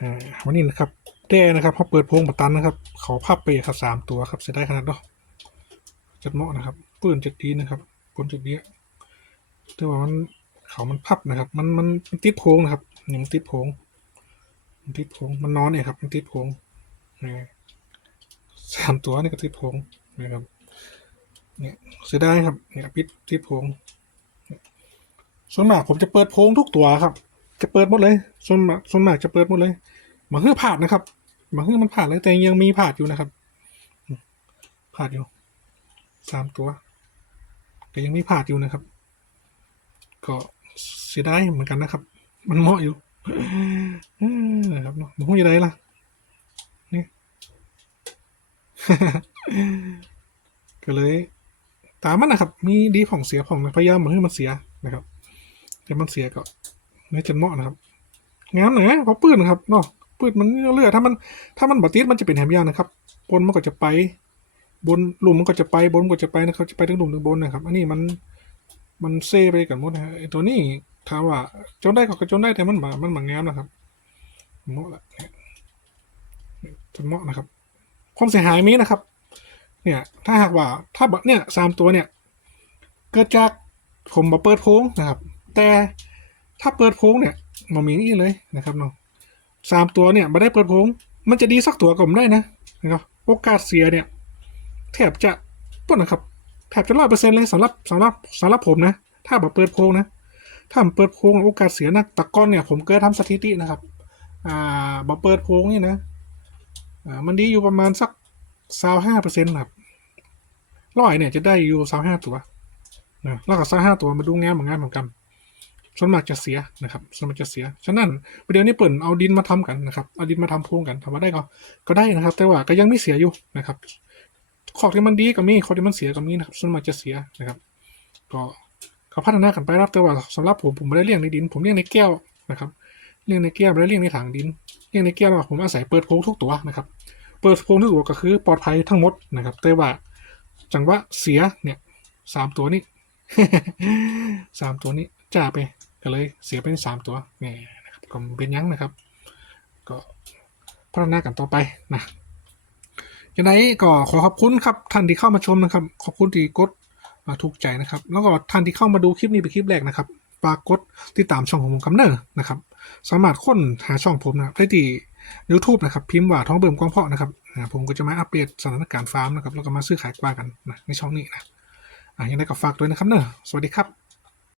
อ่าวันนี้นะครับแด้นะครับพอเปิดโพงประตันนะครับเขาพับไปครับสามตัวครับเสียดายขนาดเนาะจัดเหมาะนะครับปืนจัดดีนะครับปืนจัดดีแต่ว่ามันเขามันพับนะครับ มันมันติดโพงนะครับนี่มันติดโพงมันติดโพงมันนอนเนี่ยครับมันติดโพงนี่สามตัวนี่ก็ติดโพงนะครับเนี่ยเสียดายครับเนี่ยปิดติดโพงส่วนมากผมจะเปิดโพงทุกตัวครับ จะเปิดหมดเลยส่วนมากส่วนมากจะเปิดหมดเลยหมาเฮือผ่านนะครับหมาเฮือมันผ่านเลยแต่ยังมีผ่านอยู่นะครับผ่านอยู่สามตัวแต่ยังมีผ่านอยู่นะครับ ก็เสียดายเหมือนกันนะครับ มันเหมาะอยู่นะครับเนาะมันคงจะได้ล่ะนี่ก็เลย ตามมันนะครับ มีดีผ่องเสียผ่องนะพยายามมาให้มันเสียนะครับ แต่มันเสียก็ ไม่จำเหมาะนะครับงามนะเพราะปืนนะครับเนาะปืนมันเลือดถ้ามันถ้ามันบัติดมันจะเป็นแหมยางนะครับ บนมันก็จะไป บนหลุมมันก็จะไปบนมันก็จะไปนะครับจะไปถึงหลุมถึงบนนะครับ อันนี้มันมันเซไปกันหมดนะไอตัวนี้ถามว่าจนได้ก็จนได้แต่มันมามันมางามนะครับเหมาะละจะเหมาะนะครับ ความเสียหายมีนะครับ เนี่ยถ้าหากว่าถ้าแบบเนี่ยสามตัวเนี่ย เกิดจากผมมาเปิดโพงนะครับ แต่ ถ้าเปิดโพรงเนี่ยมันมีนี่เลยนะครับเนาะสามตัวเนี่ยไม่ได้เปิดโพรงมันจะดีสักตัวก็ไม่ได้นะนะครับโอกาสเสียเนี่ยแทบจะต้นนะครับแทบจะร้อยเปอร์เซ็นต์เลยสำหรับสำหรับสำหรับผมนะ ถ้าแบบเปิดโพรงนะ ถ้าเปิดโพรงโอกาสเสียนะตะก้อนเนี่ยผมเคยทำสถิตินะครับ อ่าบเปิดโพรงนี่นะอ่ามันดีอยู่ประมาณสักสาวห้าเปอร์เซ็นต์ครับร้อยเนี่ยจะได้อยู่สาวห้าตัวนะแล้วก็สาวห้าตัวมาดูงานเหมือนงานเหมือนกัน ส่วนมากจะเสียนะครับส่วนมากจะเสีย ฉะนั้นประเดี๋ยวนี้เปิดเอาดินมาทำกันนะครับเอาดินมาทำโพรงกันทำมาได้ก็ก็ได้นะครับ แต่ว่าก็ยังไม่เสียอยู่นะครับขอกที่มันดีก็มีขอกที่มันเสียก็มีนะครับส่วนมากจะเสียนะครับ ก็เขาพัฒนากันไปครับแต่ว่าสำหรับผมผมไม่ได้เลี้ยงในดิน ผมเลี้ยงในแก้วนะครับเลี้ยงในแก้วไม่ได้เลี้ยงในถังดินเลี้ยงในแก้วแล้วผมอาศัยเปิดโพรงทุกตัวนะครับเปิดโพรงทุกตัวก็คือปลอดภัยทั้งหมดนะครับ แต่ว่าจังหวะเสียเนี่ยสามตัวนี้สามตัวนี้จ่าไป ก็เลยเสียเป็นสามตัวนี่นะครับก็เป็นยั้งนะครับ ก็พัฒนากันต่อไปนะยังไงก็ขอขอบคุณครับท่านที่เข้ามาชมนะครับ ขอบคุณที่กดอ่าถูกใจนะครับ แล้วก็ท่านที่เข้ามาดูคลิปนี้เป็นคลิปแรกนะครับฝากกดติดตามช่องของผมกำเนิดนะครับ สามารถค้นหาช่องผมนะครับได้ที่ YouTube นะครับ พิมพ์ว่าท้องเบิ่มกวางเพาะนะครับผมก็จะมาอัปเดตสถานการณ์ฟาร์มนะครับแล้วก็มาซื้อขายกว่ากันนะในช่องนี้นะอ่ายังไงก็ฝากด้วยนะครับเนอะสวัสดีครับ